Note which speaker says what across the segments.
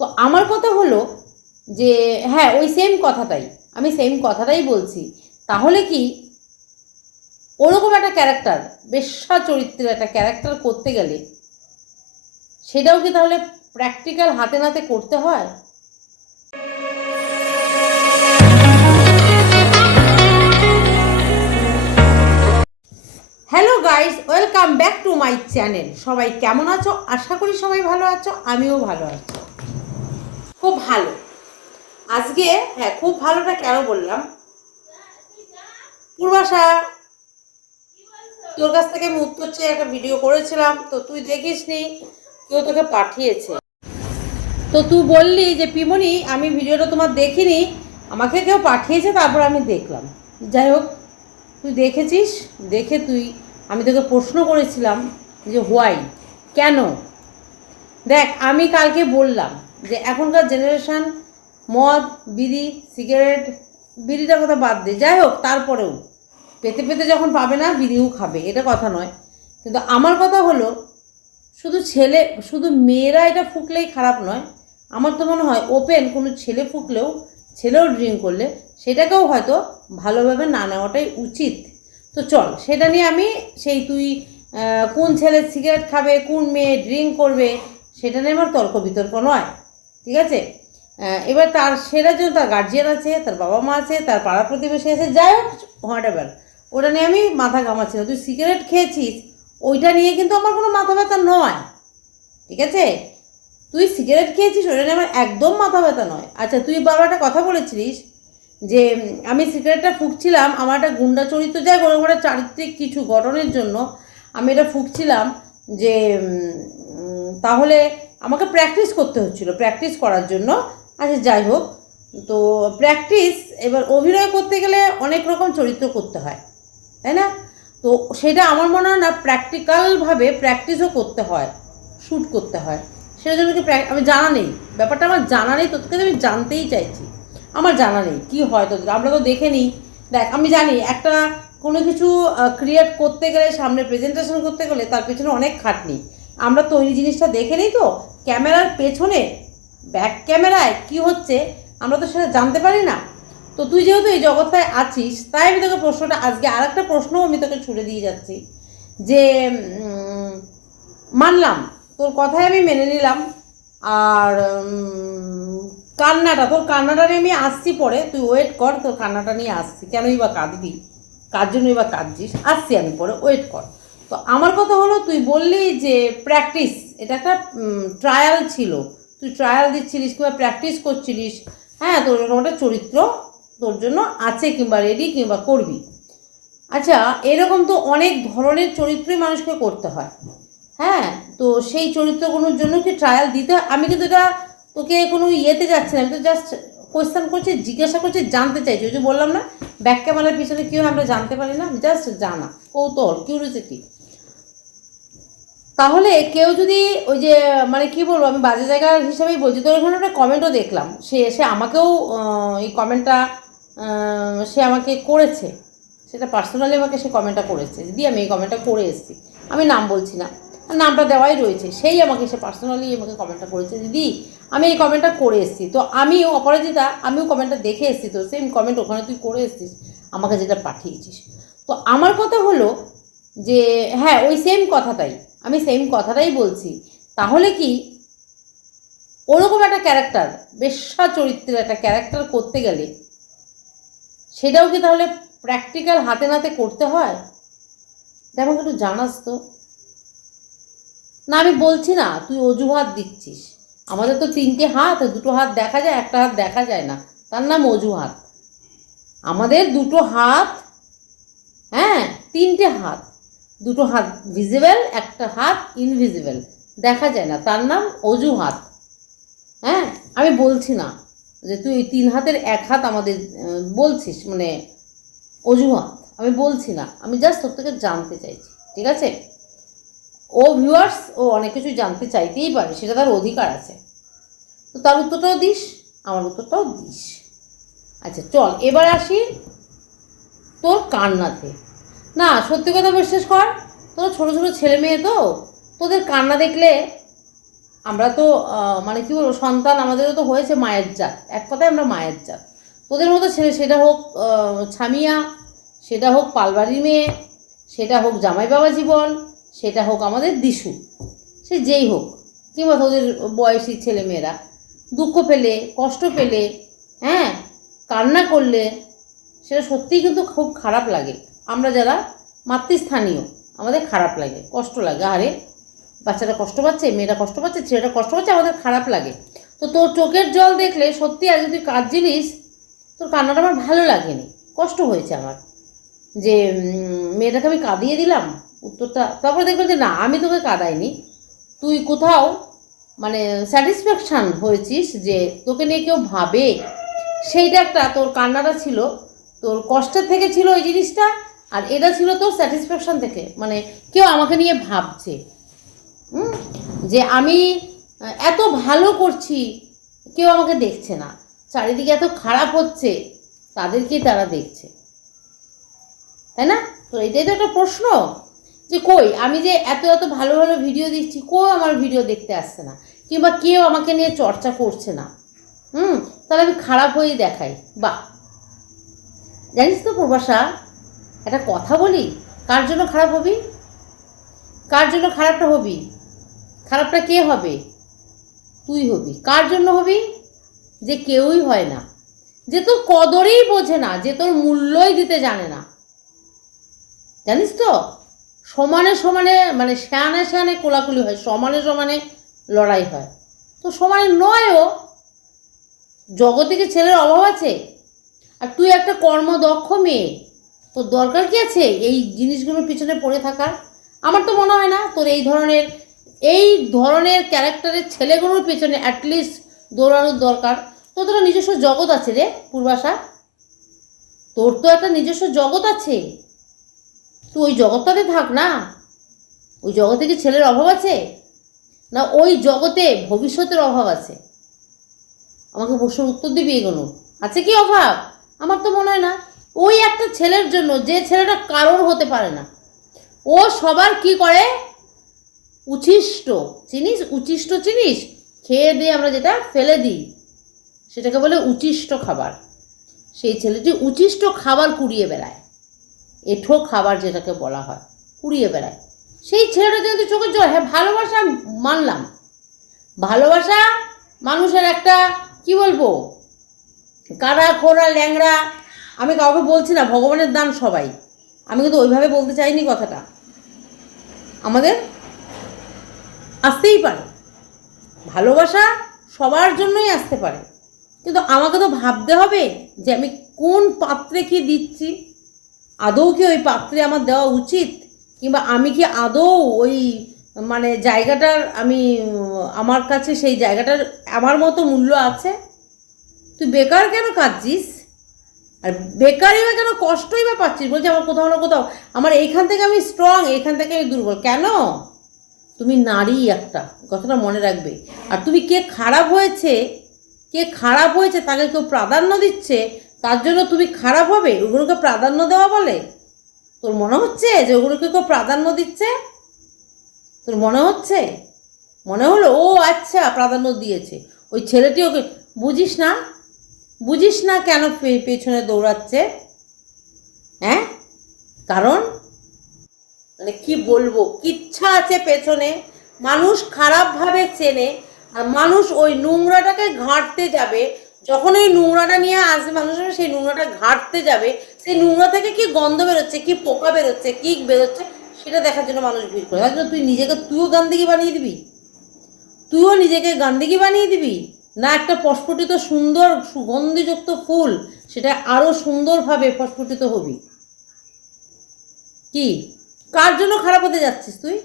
Speaker 1: তো আমার কথা হলো যে হ্যাঁ ওই সেম কথাটাই, আমি সেম কথাটাই বলছি। তাহলে কি ওরকম একটা ক্যারেক্টার বেশ্যা চরিত্রের একটা ক্যারেক্টার করতে গেলে সেটাও কি তাহলে প্র্যাকটিক্যাল হাতে নাতে করতে হয়? Hello guys welcome back to my channel সবাই কেমন আছো? আশা করি সবাই ভালো আছো, আমিও ভালো আছি। খুব ভালো। আজকে হ্যাঁ খুব ভালোটা কেন বললাম? পূর্বাশা, তোর কাছ থেকে আমি উত্তর চেয়ে একটা ভিডিও করেছিলাম, তো তুই দেখিসনি, কেউ তোকে পাঠিয়েছে। তো তুই বললি যে, পিমনি, আমি ভিডিওটা তোমার দেখিনি, আমাকে কেউ পাঠিয়েছে, তারপর আমি দেখলাম। যাই হোক, তুই দেখেছিস? দেখে তুই, আমি তোকে প্রশ্ন করেছিলাম যে হোয়াই কেন? দেখ, আমি কালকে বললাম যে এখনকার জেনারেশন মদ, বিড়ি সিগারেট বিড়িটার কথা বাদ দে। যাই হোক, তারপরেও পেতে পেতে যখন পাবে না, বিড়িও খাবে। এটা কথা নয়। কিন্তু আমার কথা হলো, শুধু ছেলে, শুধু মেয়েরা এটা ফুকলেই খারাপ নয়। আমার তো মনে হয় ওপেন কোনো ছেলে ফুকলেও, ছেলেও ড্রিঙ্ক করলে সেটাকেও হয়তো ভালোভাবে না নেওয়াটাই উচিত। তো চল, সেটা নিয়ে আমি সেই তুই কোন ছেলে সিগারেট খাবে, কোন মেয়ে ড্রিঙ্ক করবে, সেটা নিয়ে আমার তর্ক বিতর্ক নয়। ঠিক আছে? এবার তার সেটার জন্য তার গার্জিয়ান আছে, তার বাবা মা আছে, তার পাড়া প্রতিবেশী আছে, যাই হোক হোয়াট এভার ওটা নিয়ে আমি মাথা ঘামাচ্ছি না। তুই সিগারেট খেয়েছিস, ওইটা নিয়ে কিন্তু আমার কোনো মাথা ব্যথা নয়। ঠিক আছে? তুই সিগারেট খেয়েছিস ওটা নিয়ে আমার একদম মাথা ব্যথা নয়। আচ্ছা তুই বাবা একটা কথা বলেছিলিস যে আমি সিগারেটটা ফুঁকছিলাম, আমার একটা গুন্ডা চরিত্র যাই কোনো একটা চারিত্রিক কিছু গঠনের জন্য আমি এটা ফুঁকছিলাম যে তাহলে আমাকে প্র্যাকটিস করতে হচ্ছিল প্র্যাকটিস করার জন্য। আচ্ছা যাই হোক। তো প্র্যাকটিস এবার অভিনয় করতে গেলে অনেক রকম চরিত্র করতে হয়, তাই না? তো সেটা আমার মনে হয় না প্র্যাকটিক্যালভাবে প্র্যাকটিসও করতে হয় শ্যুট করতে হয়। সেটার জন্য কি আমি জানা নেই। ব্যাপারটা আমার জানা নেই, তোর থেকে আমি জানতেই চাইছি। আমার জানা নেই, কী হয় তোদের আমরা তো দেখে নিই। দেখ, আমি জানি একটা কোনো কিছু ক্রিয়েট করতে গেলে, সামনে প্রেজেন্টেশন করতে গেলে তার পেছনে অনেক খাটনি। আমরা তো ওই জিনিসটা দেখে নিই তো ক্যামেরার পেছনে ব্যাক ক্যামেরায় কি হচ্ছে আমরা তো সেটা জানতে পারি না। তো তুই যেহেতু এই জগৎটায় আছিস, তাই আমি তোকে প্রশ্নটা আজকে আর একটা প্রশ্নও আমি তোকে ছুড়ে দিয়ে যাচ্ছি। যে মানলাম, তোর কথাই আমি মেনে নিলাম, আর কান্নাটা, তোর কান্নাটা নিয়ে আমি আসছি পরে, তুই ওয়েট কর, তোর কান্নাটা নিয়ে আসছি। কেনই বা কাঁদবি? কার জন্যই বা কাঁদছিস? আসছি আমি পরে ওয়েট কর। তো আমার কথা হলো, তুই বললি যে প্র্যাকটিস এটা একটা ট্রায়াল ছিল। তুই ট্রায়াল দিচ্ছিলিস কিংবা প্র্যাকটিস করছিলিস হ্যাঁ তোর এরকম একটা চরিত্র তোর জন্য আছে কিংবা রেডি কিংবা করবি। আচ্ছা এরকম তো অনেক ধরনের চরিত্রই মানুষকে করতে হয়। হ্যাঁ তো সেই চরিত্রগুলোর জন্য কি ট্রায়াল দিতে হয়? আমি কিন্তু এটা তোকে কোনো ইয়েতে যাচ্ছি না, আমি তো জাস্ট কোয়েশ্চেন করছি, জিজ্ঞাসা করছি, জানতে চাইছি। ওই যে বললাম না ব্যাক ক্যামেরার পিছনে কেউ আমরা জানতে পারি না? জাস্ট জানা, কৌতূহল কিউরিয়াসিটি তাহলে কেউ যদি ওই যে মানে কি বলব, আমি বাজে জায়গার হিসাবেই বলছি। তোর এখানে একটা কমেন্টও দেখলাম। সে এসে আমাকেও এই কমেন্টটা সে আমাকে করেছে। সেটা পার্সোনালি আমাকে সে কমেন্টটা করেছে। দিদি আমি এই কমেন্টটা করে এসেছি, আমি নাম বলছি না। নামটা দেওয়াই রয়েছে। সেই আমাকে, সে পার্সোনালি আমাকে কমেন্টটা করেছে, দিদি, আমি এই কমেন্টটা করে এসেছি। তো আমিও, অপরাজিতা, আমিও কমেন্টটা দেখে এসেছি। তো সেম কমেন্ট ওখানে তুই করে এসেছিস, আমাকে যেটা পাঠিয়েছিস। তো আমার কথা হলো যে হ্যাঁ ওই সেম কথাটাই। আমি সেম কথাটাই বলছি। তাহলে কি ওরকম একটা ক্যারেক্টার বেশ্যা চরিত্রের একটা ক্যারেক্টার করতে গেলে সেটাও কি তাহলে প্র্যাকটিক্যাল হাতে নাতে করতে হয়? আমাকে একটু জানাস তো। না, আমি বলছি না, তুই অজুহাত দিচ্ছিস। আমাদের তো তিনটে হাত, দুটো হাত দেখা যায়, একটা হাত দেখা যায় না। তার নাম অজুহাত। আমাদের দুটো হাত হ্যাঁ তিনটে হাত। দুটো হাত ভিজিবল একটা হাত ইনভিজিবল দেখা যায় না, তার নাম অজুহাত। হ্যাঁ আমি বলছি না যে তুই তিন হাতের এক হাত আমাদের বলছিস মানে অজুহাত। আমি বলছি না, আমি জাস্ট তোর থেকে জানতে চাইছি, ঠিক আছে? ও ভিউয়ার্স ও অনেক কিছু জানতে চাইতেই পারে, সেটা তার অধিকার আছে। তো তার উত্তরটাও দিস, আমার উত্তরটাও দিস। আচ্ছা চল, এবার আসি তোর কান্নাতে। না, সত্যি কথা বিশ্বাস কর তোরা ছোটো ছোটো ছেলে মেয়ে তো, তোদের কান্না দেখলে আমরা তো মানে কি বলব, সন্তান আমাদেরও তো হয়েছে মায়ের জাত, এক কথায় আমরা মায়ের জাত। তোদের মতো ছেলে, সেটা হোক ছামিয়া, সেটা হোক পালবাড়ির মেয়ে, সেটা হোক জামাই বাবা জীবন, সেটা হোক আমাদের দিশু, সে যেই হোক কিংবা তোদের বয়সী ছেলে মেয়েরা, দুঃখ পেলে, কষ্ট পেলে হ্যাঁ কান্না করলে, সেটা সত্যিই কিন্তু খুব খারাপ লাগে। আমরা যারা মাতৃস্থানীয়, আমাদের খারাপ লাগে, কষ্ট লাগে। আরে বাচ্চাটা কষ্ট পাচ্ছে মেয়েটা কষ্ট পাচ্ছে ছেলেটা কষ্ট পাচ্ছে, আমাদের খারাপ লাগে। তো তোর চোখের জল দেখলে সত্যি আজকে তুই কাঁদছিলিস তোর কান্নাটা আমার ভালো লাগেনি। কষ্ট হয়েছে আমার। যে মেয়েটাকে আমি কাঁদিয়ে দিলাম, উত্তরটা, তারপরে দেখবেন যে না, আমি তোকে কাঁদাইনি। তুই কোথাও মানে স্যাটিসফ্যাকশান হয়েছিস যে তোকে নিয়ে কেউ ভাবে। সেইটা একটা তোর কান্নাটা ছিল, তোর কষ্টের থেকে ছিল ওই জিনিসটা। আর এটা ছিল তোর স্যাটিসফ্যাকশান থেকে। মানে কেউ আমাকে নিয়ে ভাবছে। হুম? যে আমি এত ভালো করছি, কেউ আমাকে দেখছে না। চারিদিকে এত খারাপ হচ্ছে, তাদেরকেই তারা দেখছে। তাই না? তো এটাই তো একটা প্রশ্ন। যে কই, আমি যে এত এত ভালো ভালো ভিডিও দিচ্ছি, কেউ আমার ভিডিও দেখতে আসছে না। কিংবা কেউ আমাকে নিয়ে চর্চা করছে না। হুম? তাহলে আমি খারাপ হয়েই দেখাই। বাহ! জানিস তো প্রবাসা একটা কথা বলি? কার জন্য খারাপ হবি? কার জন্য খারাপটা হবি? খারাপটা কে হবে? তুই হবি। কার জন্য হবি? যে কেউই হয় না। যে তোর কদরেই বোঝে না, যে তোর মূল্যই দিতে জানে না। জানিস তো? সমানে সমানে মানে শ্যানে শ্যানে কোলাকুলি হয়, সমানে সমানে লড়াই হয়। তো সমানে নয়ও জগতে কি ছেলের অভাব আছে? আর তুই একটা কর্মদক্ষ মেয়ে। তোর দরকার কি আছে? এই জিনিসগুলোর পিছনে পড়ে থাকার? আমার তো মনে হয় না তোর এই ধরনের এই ধরনের ক্যারেক্টারের ছেলেগুলোর পেছনে অ্যাটলিস্ট দৌড়ানোর দরকার। তো নিজস্ব জগৎ আছে রে, পূর্বাশা। তোর তো একটা নিজস্ব জগৎ আছে। তুই ওই জগৎটাতে থাক না। ওই জগতে কি ছেলের অভাব আছে? না ওই জগতে ভবিষ্যতের অভাব আছে? আমাকে প্রশ্নের উত্তর দিবি এগুলো? আছে কি অভাব? আমার তো মনে হয় না। ওই একটা ছেলের জন্য যে ছেলেটা কারোর হতে পারে না। ও সবার কি করে? উচ্ছিষ্ট। চিনিস? উচ্ছিষ্ট চিনিস? খেয়ে দিয়ে আমরা যেটা ফেলে দিই, সেটাকে বলে উচ্ছিষ্ট খাবার। সেই ছেলেটি উচ্ছিষ্ট খাবার কুড়িয়ে বেড়ায়। এঠো খাবার যেটাকে বলা হয়, কুড়িয়ে বেড়ায়। সেই ছেলেটা যেহেতু চোখের জল হ্যাঁ ভালোবাসা মানলাম। ভালোবাসা মানুষের একটা, কি বলব? কারা খোরা ল্যাংড়া আমি কাউকে বলছি না, ভগবানের দান সবাই। আমি কিন্তু ওইভাবে বলতে চাইনি কথাটা। আমাদের আসতেই পারে। ভালোবাসা সবার জন্যই আসতে পারে। কিন্তু আমাকে তো ভাবতে হবে যে আমি কোন পাত্রে কি দিচ্ছি। আদৌ কি ওই পাত্রে আমার দেওয়া উচিত? কিংবা আমি কি আদৌ ওই মানে জায়গাটার আমি, আমার কাছে সেই জায়গাটার আমার মতো মূল্য আছে? তুই বেকার কেন কাঁদছিস? আর বেকারই বা কেন কষ্টই বা পাচ্ছিস? বলছি আমার কোথাও না কোথাও। আমার এইখান থেকে আমি স্ট্রং এইখান থেকে আমি দুর্বল। কেন? তুমি নারী একটা, কথাটা মনে রাখবে। আর তুমি কে খারাপ হয়েছে, কে খারাপ হয়েছে তাকে কেউ প্রাধান্য দিচ্ছে, তার জন্য তুমি খারাপ হবে? ওগুলোকে প্রাধান্য দেওয়া বলে? তোর মনে হচ্ছে যে ওগুলোকে কেউ প্রাধান্য দিচ্ছে? তোর মনে হচ্ছে? মনে হলো, ও আচ্ছা প্রাধান্য দিয়েছে। ওই ছেলেটি ওকে, বুঝিস না বুঝিস না কেন পেছনে দৌড়াচ্ছে? হ্যাঁ? কারণ? মানে কি বলব? কিচ্ছা আছে পেছনে। মানুষ খারাপভাবে চেনে। আর মানুষ ওই নোংরাটাকে ঘাঁটতে যাবে। যখন ওই নোংরাটা নিয়ে আসবে মানুষের, সেই নোংরাটা ঘাঁটতে যাবে। সেই নোংরা থেকে কি গন্ধ বেরোচ্ছে? কি পোকা বেরোচ্ছে? কি বেরোচ্ছে? সেটা দেখার জন্য মানুষ ভিড় করে। তার জন্য তুই নিজেকে, তুইও গান্দিগি বানিয়ে দিবি? তুইও নিজেকে গান্দিগি বানিয়ে দিবি? না, একটা প্রস্ফুটিত সুন্দর সুগন্ধিযুক্ত ফুল, সেটা আরও সুন্দরভাবে প্রস্ফুটিত হবি। কি? কার জন্য খারাপ হতে যাচ্ছিস তুই?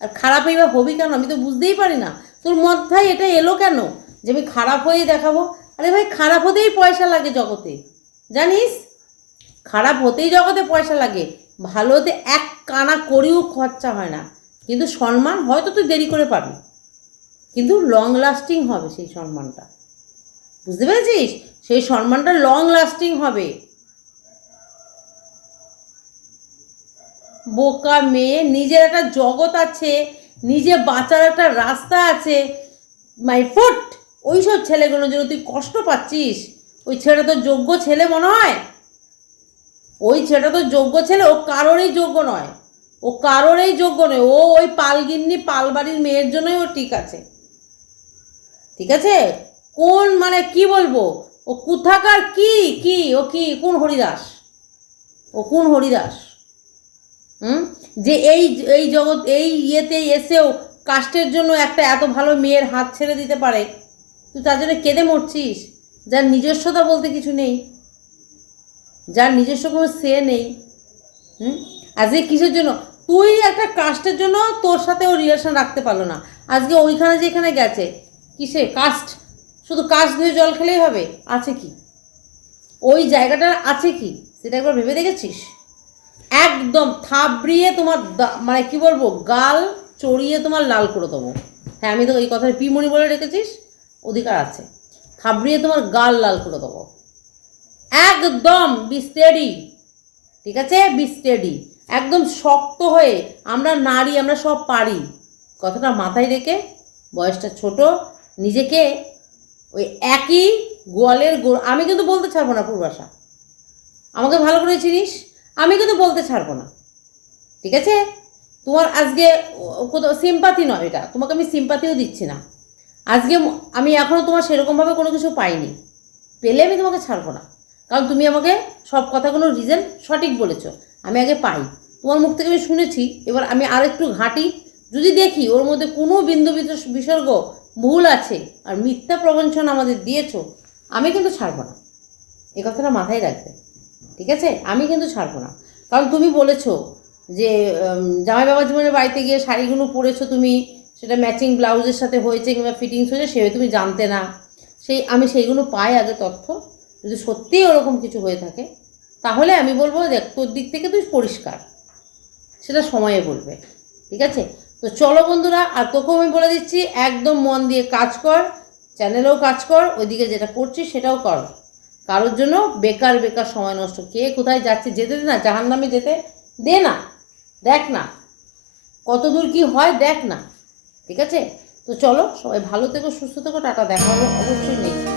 Speaker 1: আর খারাপই বা হবি কেন? আমি তো বুঝতেই পারি না। তোর মাথায় এটা এলো কেন? যে আমি খারাপ হয়েই দেখাবো? আরে ভাই, খারাপ হতেই পয়সা লাগে জগতে। জানিস? খারাপ হতেই জগতে পয়সা লাগে। ভালো হতে এক কানা করেও খরচা হয় না। কিন্তু সম্মান হয়তো তুই দেরি করে পাবি। কিন্তু লং লাস্টিং হবে সেই সম্মানটা। বুঝতে পেরেছিস? সেই সম্মানটা লং লাস্টিং হবে। বোকা মেয়ে, নিজের একটা জগৎ আছে, নিজে বাঁচার একটা রাস্তা আছে মাই ফুট ওই সব ছেলেগুলোর জন্য তুই কষ্ট পাচ্ছিস। ওই ছেলেটা তো যোগ্য ছেলে মনে হয়? ওই ছেলেটা তো যোগ্য ছেলে, ও কারোরই যোগ্য নয়। ও কারোরই যোগ্য নয়। ও ওই পালগিন্নি, পালবাড়ির মেয়ের জন্যই ও ঠিক আছে। ঠিক আছে? কোন মানে কি বলব? ও কোথাকার কি? কি? ও কি? কোন হরিদাস? ও কোন হরিদাস? হুম? যে এই এই জগৎ, এই ইয়েতে এসেও কাস্টের জন্য একটা এত ভালো মেয়ের হাত ছেড়ে দিতে পারে। তুই তার জন্য কেঁদে মরছিস? যার নিজস্বতা বলতে কিছু নেই। যার নিজস্ব কোনো সে নেই। হুম? আজকে কিসের জন্য? তুই একটা কাস্টের জন্য তোর সাথে ও রিলেশন রাখতে পারল না। আজকে ওইখানে যেখানে গেছে কিসে কাস্ট? শুধু কাস্ট ধুয়ে জল খেলেই হবে? আছে কি? ওই জায়গাটার আছে কি? সেটা একবার ভেবে দেখেছিস? একদম থাবড়িয়ে তোমার মানে কি বলব, গাল চড়িয়ে তোমার লাল করে দেবো। হ্যাঁ আমি তো এই কথাটা পিমনি বলে রেখেছিস, অধিকার আছে। থাবড়িয়ে তোমার গাল লাল করে দেবো। একদম বি স্টেডি ঠিক আছে? বি স্টেডি একদম শক্ত হয়ে আমরা নারী, আমরা সব পারি। কথাটা মাথায় রেখে, বয়সটা ছোট নিজেকে ওই একই গোয়ালের গো আমি কিন্তু বলতে ছাড়বো না পূর্বাশা আমাকে ভালো করে চিনিস? আমি কিন্তু বলতে ছাড়বো না। ঠিক আছে? তোমার আজকে কোথাও সিম্পাতি নয় এটা। তোমাকে আমি সিম্পাতিও দিচ্ছি না। আজকে আমি এখনও তোমার সেরকমভাবে কোনো কিছু পাইনি। পেলে আমি তোমাকে ছাড়বো না। কারণ তুমি আমাকে সব কথাগুলো রিজন সঠিক বলেছ। আমি আগে পাই। তোমার মুখ থেকে আমি শুনেছি। এবার আমি আর একটু ঘাঁটি। যদি দেখি ওর মধ্যে কোনো বিন্দু বিস- বিসর্গ ভুল আছে আর মিথ্যা প্রবঞ্চনা আমাদের দিয়েছ, আমি কিন্তু ছাড়বো না। এ কথাটা মাথায় রাখবে, ঠিক আছে? আমি কিন্তু ছাড়বো না। কারণ তুমি বলেছ যে জামাই বাবা জীবনের বাড়িতে গিয়ে শাড়িগুলো পরেছো তুমি, সেটা ম্যাচিং ব্লাউজের সাথে হয়েছে কিংবা ফিটিংস হয়েছে সেভাবে তুমি জানতে না। সেই, আমি সেইগুলো পাই আগে তথ্য। যদি সত্যিই ওরকম কিছু হয়ে থাকে, তাহলে আমি বলব, দেখ, তোর দিক থেকে তুই পরিষ্কার। সেটা সময়ে বলবে, ঠিক আছে? তো চলো বন্ধুরা, আর তোকেও আমি বলে দিচ্ছি, একদম মন দিয়ে কাজ কর, চ্যানেলেও কাজ কর, ওইদিকে যেটা করছিস সেটাও কর। কারোর জন্য বেকার বেকার সময় নষ্ট। কে কোথায় যাচ্ছে যেতে দে না জাহান নামে যেতে দে না, দেখ না। কত দূর কী হয় দেখ না, ঠিক আছে? তো চলো, সবাই ভালো থেকো, সুস্থ থেকো, টাটা, দেখা হবে অবশ্যই নেই